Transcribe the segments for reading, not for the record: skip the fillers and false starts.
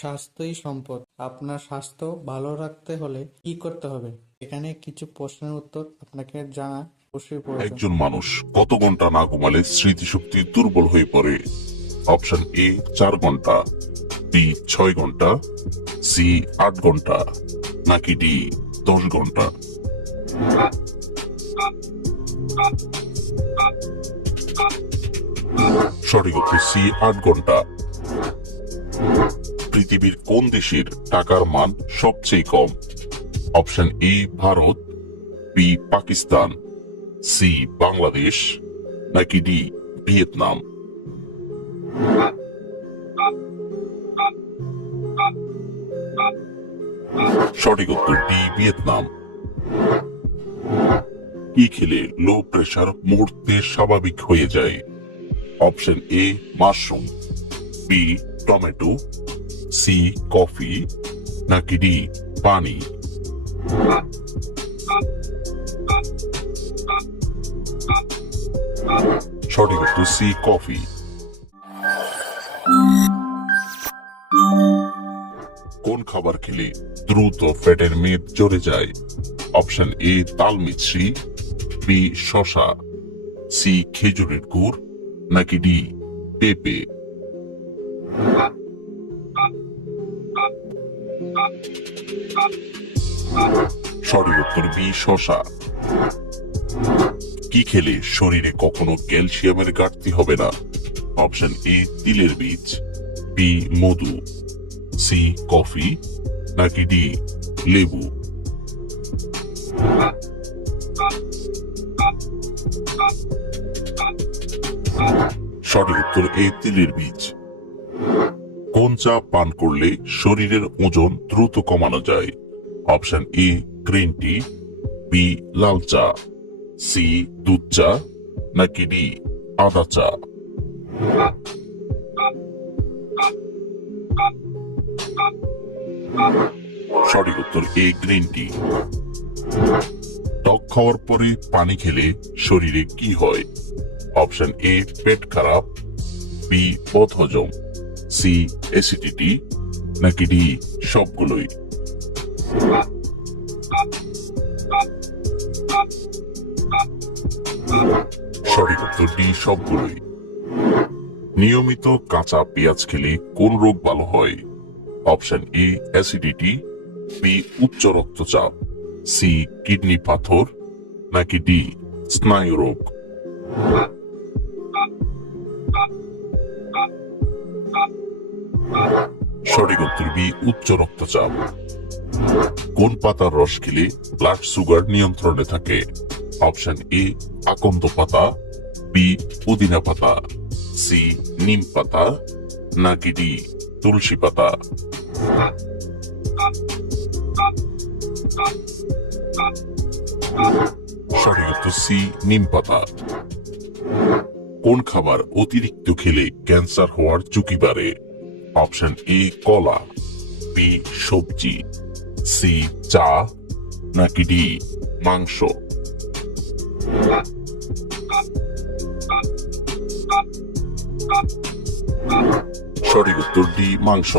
স্বাস্থ্যই সম্পদ। আপনার স্বাস্থ্য ভালো রাখতে হলে কি করতে হবে? এখানে কিছু প্রশ্নের উত্তর আপনাকে জানা অবশ্যই প্রয়োজন। একজন মানুষ কত ঘন্টা না ঘুমালে স্মৃতিশক্তি দুর্বল হয়ে পড়ে? অপশন এ 4 ঘন্টা, বি 6 ঘন্টা, সি 8 ঘন্টা, নাকি ডি 10 ঘন্টা? সঠিক উত্তর সি 8 ঘন্টা। পৃথিবীর কোন দেশের টাকার মান সবচেয়ে কম? Option A Bharat, B Pakistan, C Bangladesh, নাকি ডি ভিয়েতনাম? সঠিক উত্তর ডি ভিয়েতনাম। কি খেলে লো প্রেশার মুহূর্তে স্বাভাবিক হয়ে যায়? Option A mushroom, B tomato, C coffee, নাকি ডি পানি? সঠিক উত্তর সি কফি। কোন খাবার খেলে দ্রুত ফ্যাটের মেদ ঝরে যায়? অপশন এ তাল মিছরি, বি শসা, সি খেজুরের গুড়, নাকি ডি পেঁপে? সঠিক উত্তর বি শসা। কি খেলে শরীরে কখনো ক্যালসিয়ামের ঘাটতি হবে না? অপশন এ তিলের বীজ, বি মধু, সি কফি, নাকি ডি লেবু? সঠিক উত্তর এ তিলের বীজ। কোন চা পান করলে শরীরের ওজন দ্রুত কমানো যায়? Option A green tea, B লাল চা, সি দুধ চা, নাকি ডি আদা চা? সঠিক উত্তর এ গ্রিন টি। টক খাওয়ার পরে পানি খেলে শরীরে কি হয়? অপশন এ পেট খারাপ, বি বদহজম, সি অ্যাসিডিটি, নাকি ডি সবগুলোই? সঠিক উত্তর ডি সবগুলোই। নিয়মিত কাঁচা পেঁয়াজ খেলে কোন রোগ ভালো হয়? অপশন এ অ্যাসিডিটি, বি উচ্চ রক্তচাপ, সি কিডনি পাথর, নাকি ডি স্নায়ু রোগ? সঠিক উত্তর বি উচ্চ রক্তচাপ। কোন পাতার রস খেলে ব্লাড সুগার নিয়ন্ত্রণে থাকে? অপশন এ আকন্দ পাতা, বি পুদিনা পাতা, সি নিম পাতা, নাকি ডি তুলসী পাতা? সঠিক উত্তর সি নিম পাতা। কোন খাবার অতিরিক্ত খেলে ক্যান্সার হওয়ার ঝুঁকি বাড়ে? অপশন এ কলা, বি সবজি, সি চা, নাকি ডি মাংস? সঠিক উত্তর ডি মাংস।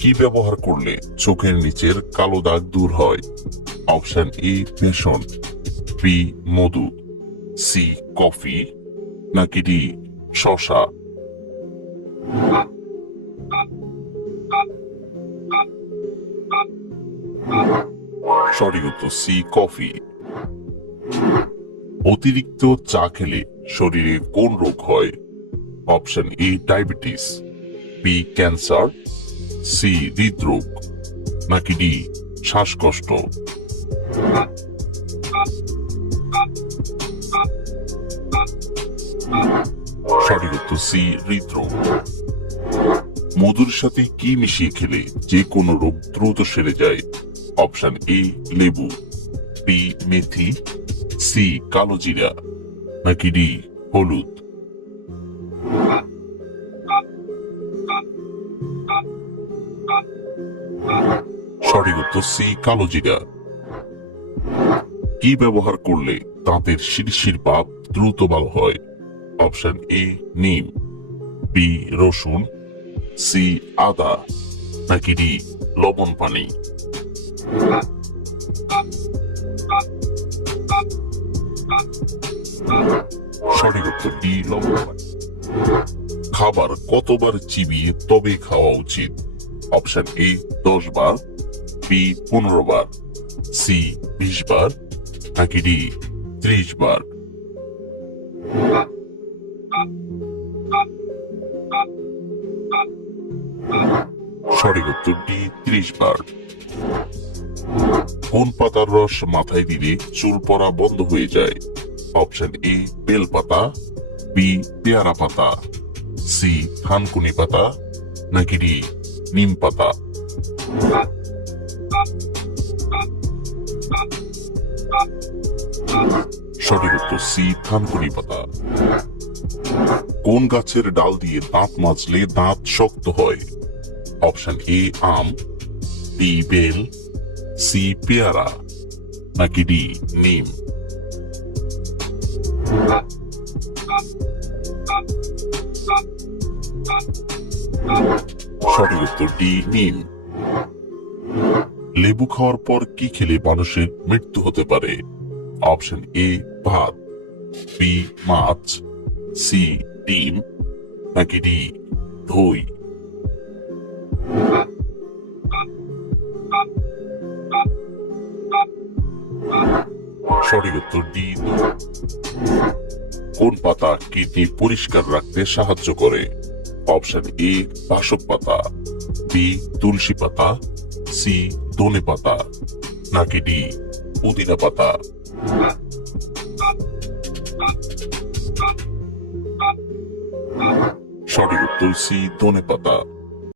কি ব্যবহার করলে চোখের নিচের কালো দাগ দূর হয়? অপশন এ বেসন, বি মধু, সি কফি, নাকি ডি শসা? সঠিক উত্তর সি কফি। অতিরিক্ত চা খেলে শরীরে কোন রোগ হয়? Option A diabetes, B cancer, C হৃদরোগ, নাকি ডি শ্বাসকষ্ট? সঠিক উত্তর সি হৃদরোগ। মধুর সাথে কি মিশিয়ে খেলে যে কোনো রোগ দ্রুত সেরে যায়? অপশন এ লেবু, বি মেথি, সি কালো জিরা, নাকি ডি হলুদ? সঠিক উত্তর সি কালো জিরা। কি ব্যবহার করলে দাঁতের শিরশির ভাব দ্রুত ভালো হয়? অপশন এ নিম, বি রসুন, সি আদা, নাকি ডি লবণ পানি? সঠিক উত্তর ডি লবণ পানি। খাবার কতবার চিবিয়ে তবে খাওয়া উচিত? অপশন এ 10 বার, বি 15 বার, সি 20 বার, নাকি ডি 30 বার? সঠিক উত্তর ডি 30 বার। কোন পাতার রস মাথায় দিলে চুল পড়া বন্ধ হয়ে যায়? অপশন এ বেল পাতা, বি পেয়ারা পাতা, সি থানকুনি পাতা, নাকি ডি নিম পাতা? সঠিক উত্তর সি থানকুনি পাতা। কোন গাছের ডাল দিয়ে দাঁত মাজলে দাঁত শক্ত হয়? অপশন এ আম, বি বেল, সি পেয়ারা, নাকি ডি নিম? সঠিক উত্তর ডি নিম। লেবু খাওয়ার পর কি খেলে মানুষের মৃত্যু হতে পারে? অপশন এ ভাত, বি মাছ, সি ডিম, নাকি ডি দই? সঠিক উত্তর ডি দই। কোন পাতা কিডনি পরিষ্কার রাখতে সাহায্য করে? অপশন এ বাসক পাতা, বি তুলসী পাতা, সি ধনে পাতা, নাকি ডি পুদিনা পাতা? সঠিক উত্তর সি ধনে পাতা।